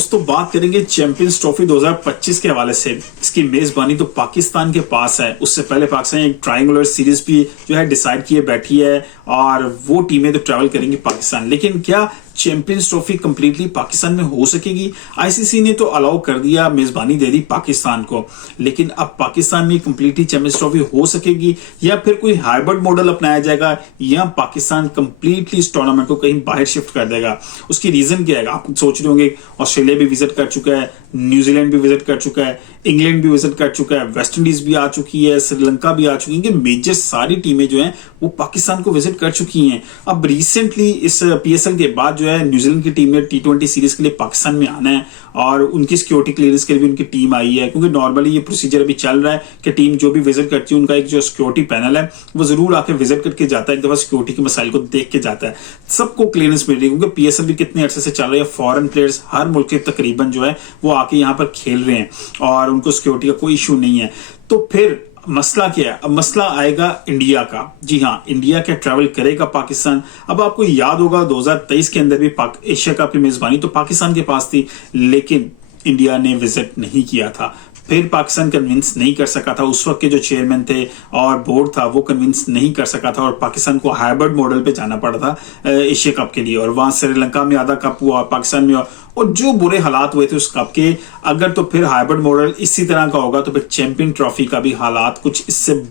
दोस्तों बात करेंगे चैंपियंस ट्रॉफी 2025 के हवाले से। इसकी मेजबानी तो पाकिस्तान के पास है। उससे पहले पाकिस्तान एक ट्रायंगुलर सीरीज भी जो है डिसाइड किए बैठी है और वो टीमें तो ट्रैवल करेंगी पाकिस्तान। लेकिन क्या चैंपियंस ट्रॉफी कंप्लीटली पाकिस्तान में हो सकेगी? आईसीसी ने तो अलाउ कर दिया, मेजबानी दे दी पाकिस्तान को, लेकिन अब पाकिस्तान में कंप्लीटली चैंपियंस ट्रॉफी हो सकेगी या फिर कोई हाइब्रिड मॉडल अपनाया जाएगा या पाकिस्तान कंप्लीटली इस टूर्नामेंट को कहीं बाहर शिफ्ट कर देगा? उसकी रीजन क्या है? आप सोच रहे होंगे ऑस्ट्रेलिया भी विजिट कर चुका है, न्यूजीलैंड भी विजिट कर चुका है, इंग्लैंड भी विजिट कर चुका है, वेस्ट इंडीज भी आ चुकी है, श्रीलंका भी आ चुकी है। मेजर सारी टीमें जो हैं वो पाकिस्तान को विजिट कर चुकी हैं। अब रिसेंटली इस पीएसएल के बाद जो है न्यूजीलैंड की टीम ने T20 सीरीज के लिए पाकिस्तान में आना है और उनकी सिक्योरिटी क्लियरेंस के लिए भी उनकी टीम आई है, क्योंकि नॉर्मली ये प्रोसीजर अभी चल रहा है कि टीम जो भी विजिट करती है उनका एक जो सिक्योरिटी पैनल है वो जरूर आके विजिट करके जाता है, एक दफा सिक्योरिटी के मसाइल को देख के जाता है। सबको क्लियरेंस मिल रही है क्योंकि पीएसएल भी कितने अर्से से चल रही है। फॉरेन प्लेयर्स हर मुल्क के तकरीबन जो है वो आके यहाँ पर खेल रहे हैं और उनको सिक्योरिटी का कोई इशू नहीं है। तो फिर मसला क्या है? अब मसला आएगा इंडिया का। जी हाँ, इंडिया क्या ट्रैवल करेगा पाकिस्तान? अब आपको याद होगा 2023 के अंदर भी एशिया कप की मेजबानी तो पाकिस्तान के पास थी, लेकिन इंडिया ने विजिट नहीं किया था। फिर पाकिस्तान कन्विंस नहीं कर सका था, उस वक्त के जो चेयरमैन थे और बोर्ड था वो कन्विंस नहीं कर सका था और पाकिस्तान को हाइब्रिड मॉडल पे जाना पड़ा था एशिया कप के लिए। और वहां श्रीलंका में आधा कप हुआ, पाकिस्तान में, और जो बुरे हालात हुए थे उस कप के, अगर तो फिर हाइब्रिड मॉडल इसी तरह का होगा तो फिर चैंपियन ट्रॉफी का भी हालात कुछ इससे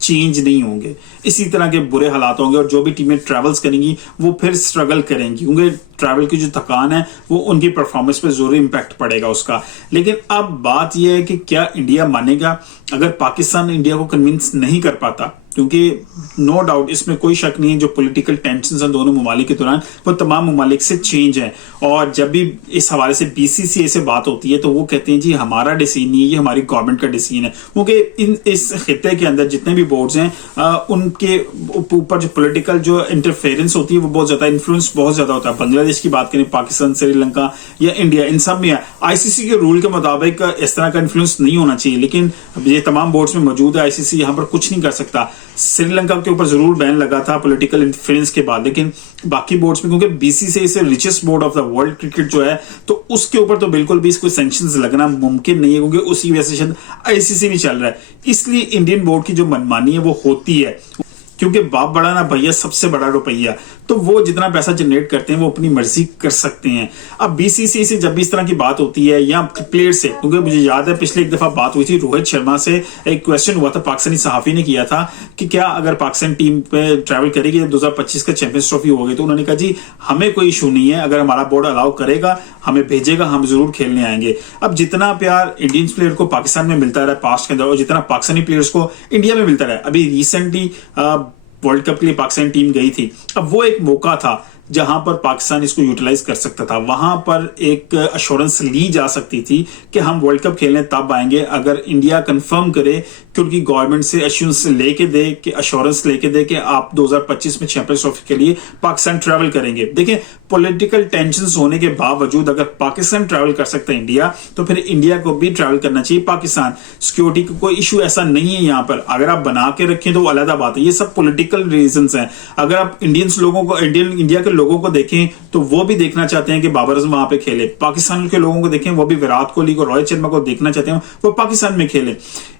चेंज नहीं होंगे, इसी तरह के बुरे हालात होंगे और जो भी टीमें ट्रैवल्स करेंगी वो फिर स्ट्रगल करेंगी क्योंकि ट्रैवल की जो थकान है वो उनकी परफॉर्मेंस पे जरूर इंपैक्ट पड़ेगा उसका। लेकिन अब बात यह है कि क्या इंडिया मानेगा अगर पाकिस्तान इंडिया को कन्विंस नहीं कर पाता? क्योंकि नो डाउट इसमें कोई शक नहीं है जो पॉलिटिकल टेंशन है दोनों ममालिक के दौरान वो तमाम ममालिक से चेंज है। और जब भी इस हवाले से बीसीसीआई से बात होती है तो वो कहते हैं जी हमारा डिसीजन नहीं है, ये हमारी गवर्नमेंट का डिसीजन है, क्योंकि इस खित्ते के अंदर जितने भी बोर्ड्स हैं उनके ऊपर जो पॉलिटिकल जो इंटरफेरेंस होती है वो बहुत ज्यादा, इन्फ्लुएंस बहुत ज्यादा होता है। बांग्लादेश की बात करें, पाकिस्तान, श्रीलंका या इंडिया, इन सब में आईसीसी के रूल के मुताबिक इस तरह का इन्फ्लुएंस नहीं होना चाहिए, लेकिन ये तमाम बोर्ड्स में मौजूद है। आईसीसी यहां पर कुछ नहीं कर सकता। श्रीलंका के ऊपर जरूर बैन लगा था पॉलिटिकल इंटरफेरेंस के बाद, लेकिन बाकी बोर्ड्स में, क्योंकि बीसीसीआई से richest board of the world cricket जो है तो उसके ऊपर तो बिल्कुल भी कोई सैंक्शंस लगना मुमकिन नहीं है, क्योंकि उसी वजह से शायद आईसीसी भी चल रहा है। इसलिए इंडियन बोर्ड की जो मनमानी है वो होती है, क्योंकि बाप बड़ा ना भैया सबसे बड़ा रुपया, तो वो जितना पैसा जनरेट करते हैं वो अपनी मर्जी कर सकते हैं। अब बीसीसीआई से जब भी इस तरह की बात होती है या प्लेयर से, क्योंकि मुझे याद है पिछले एक दफा बात हुई थी रोहित शर्मा से, एक क्वेश्चन हुआ था पाकिस्तानी सहाफी ने किया था कि क्या अगर पाकिस्तान टीम पे ट्रैवल करेगी 2025 का चैंपियंस ट्रॉफी होगी, तो उन्होंने कहा जी हमें कोई इशू नहीं है, अगर हमारा बोर्ड अलाउ करेगा हमें भेजेगा, हम जरूर खेलने आएंगे। अब जितना प्यार इंडियन प्लेयर को पाकिस्तान में मिलता रहा पास्ट के अंदर और जितना पाकिस्तानी प्लेयर्स को इंडिया में मिलता रहा, अभी रिसेंटली वर्ल्ड कप के लिए पाकिस्तान टीम गई थी, अब वो एक मौका था जहां पर पाकिस्तान इसको यूटिलाइज कर सकता था। वहां पर एक अश्योरेंस ली जा सकती थी कि हम वर्ल्ड कप खेलने तब आएंगे अगर इंडिया कंफर्म करे कि उनकी गवर्नमेंट से अश्योरेंस लेके दे कि अश्योरेंस लेके दे कि आप 2025 में चैंपियंस ट्रॉफी के लिए पाकिस्तान ट्रैवल करेंगे। देखिए पॉलिटिकल टेंशंस होने के बावजूद अगर पाकिस्तान ट्रैवल कर सकता है इंडिया, तो फिर इंडिया को भी ट्रैवल करना चाहिए पाकिस्तान। सिक्योरिटी का कोई इशू ऐसा नहीं है यहाँ पर, अगर आप बना के रखें तो वो अलग बात है। ये सब पॉलिटिकल रीजंस हैं। अगर आप इंडियंस लोगों को, इंडिया के लोगों को देखें तो वो भी देखना चाहते हैं कि बाबर आजम वहां पे खेले। पाकिस्तान के लोगों को देखें वो भी विराट कोहली को, रोहित शर्मा को देखना चाहते हैं वो पाकिस्तान में खेले।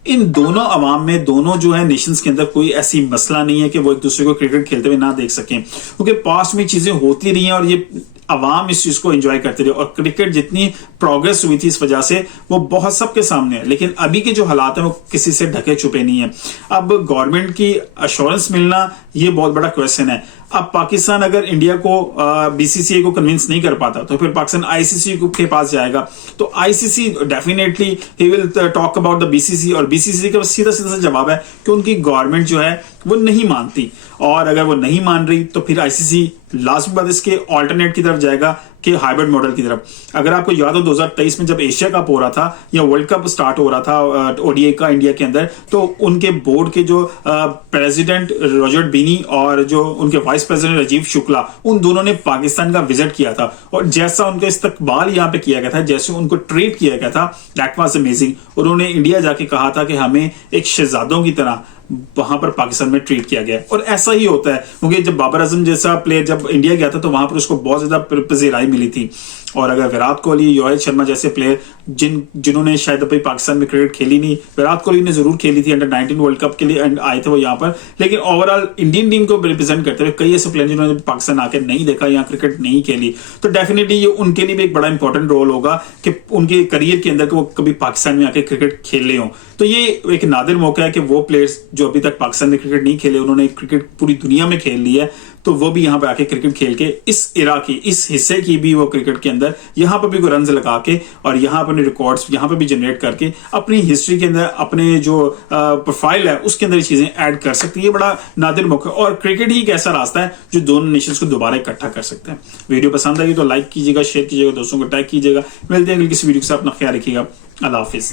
इन दोनों अवाम में, दोनों जो है नेशंस के अंदर कोई ऐसी मसला नहीं है कि वो एक दूसरे को क्रिकेट खेलते हुए ना देख सकें, क्योंकि पास्ट में चीजें होती रही हैं और ये अवाम इस चीज को एंजॉय करते रहे और क्रिकेट जितनी प्रोग्रेस हुई थी इस वजह से वो बहुत सबके सामने है। लेकिन अभी के जो हालात हैं वो किसी से ढके छुपे नहीं है। अब गवर्नमेंट की अश्योरेंस मिलना ये बहुत बड़ा क्वेश्चन है। अब पाकिस्तान अगर इंडिया को बीसीसीआई को कन्विंस नहीं कर पाता तो फिर पाकिस्तान आईसीसी के पास जाएगा, तो ICC definitely he will talk about the BCC और बीसीसी का सीधा सीधा जवाब है कि उनकी गवर्नमेंट जो है वो नहीं मानती, और अगर वो नहीं मान रही तो फिर आईसीसी लास्ट बात इसके ऑल्टरनेट की तरफ जाएगा कि हाइब्रिड मॉडल की तरफ। अगर आपको याद हो 2023 में जब एशिया कप हो रहा था या वर्ल्ड कप स्टार्ट हो रहा था ओडीआई का इंडिया के अंदर, तो उनके बोर्ड के जो प्रेसिडेंट रॉजर बिनी और जो उनके वाइस प्रेसिडेंट राजीव शुक्ला, उन दोनों ने पाकिस्तान का विजिट किया था और जैसा उनका इस्तकबाल यहाँ पे किया गया था, जैसे उनको ट्रीट किया गया था, दैट वाज अमेजिंग। उन्होंने इंडिया जाके कहा था कि हमें एक शहजादों की तरह वहां पर पाकिस्तान में ट्रीट किया गया, और ऐसा ही होता है क्योंकि जब बाबर आजम जैसा प्लेयर जब इंडिया गया था तो वहां पर उसको बहुत ज्यादा पजीराई मिली थी। और अगर विराट कोहली, रोहित शर्मा जैसे प्लेयर जिन्होंने शायद अभी पाकिस्तान में क्रिकेट खेली नहीं, विराट कोहली ने जरूर खेली थी अंडर 19 वर्ल्ड कप के लिए एंड आए थे वो यहाँ पर, लेकिन ओवरऑल इंडियन टीम को रिप्रेजेंट करते हुए कई ऐसे प्लेयर जिन्होंने पाकिस्तान आके नहीं देखा, यहाँ क्रिकेट नहीं खेली, तो डेफिनेटली ये उनके लिए भी एक बड़ा इंपॉर्टेंट रोल होगा कि उनके करियर के अंदर वो कभी पाकिस्तान में आके क्रिकेट खेले हों। तो ये एक नादिर मौका है कि वो प्लेयर्स जो अभी तक पाकिस्तान में क्रिकेट नहीं खेले, उन्होंने क्रिकेट पूरी दुनिया में खेल ली है, तो वो भी यहाँ पे आके क्रिकेट खेल के इस इरा की, इस हिस्से की भी वो क्रिकेट के अंदर यहाँ पर भी कोई रन्स लगा के और यहाँ पर रिकॉर्ड्स यहाँ पे भी जनरेट करके अपनी हिस्ट्री के अंदर अपने जो प्रोफाइल है उसके अंदर चीजें ऐड कर सकती है। बड़ा नादिर मौका, और क्रिकेट ही एक ऐसा रास्ता है जो दोनों नेशंस को दोबारा इकट्ठा कर सकते हैं। वीडियो पसंद आई तो लाइक कीजिएगा, शेयर कीजिएगा, दोस्तों को टैग कीजिएगा। मिलते हैं अगली किसी वीडियो के साथ, अपना ख्याल रखिएगा। अल्लाह हाफिज।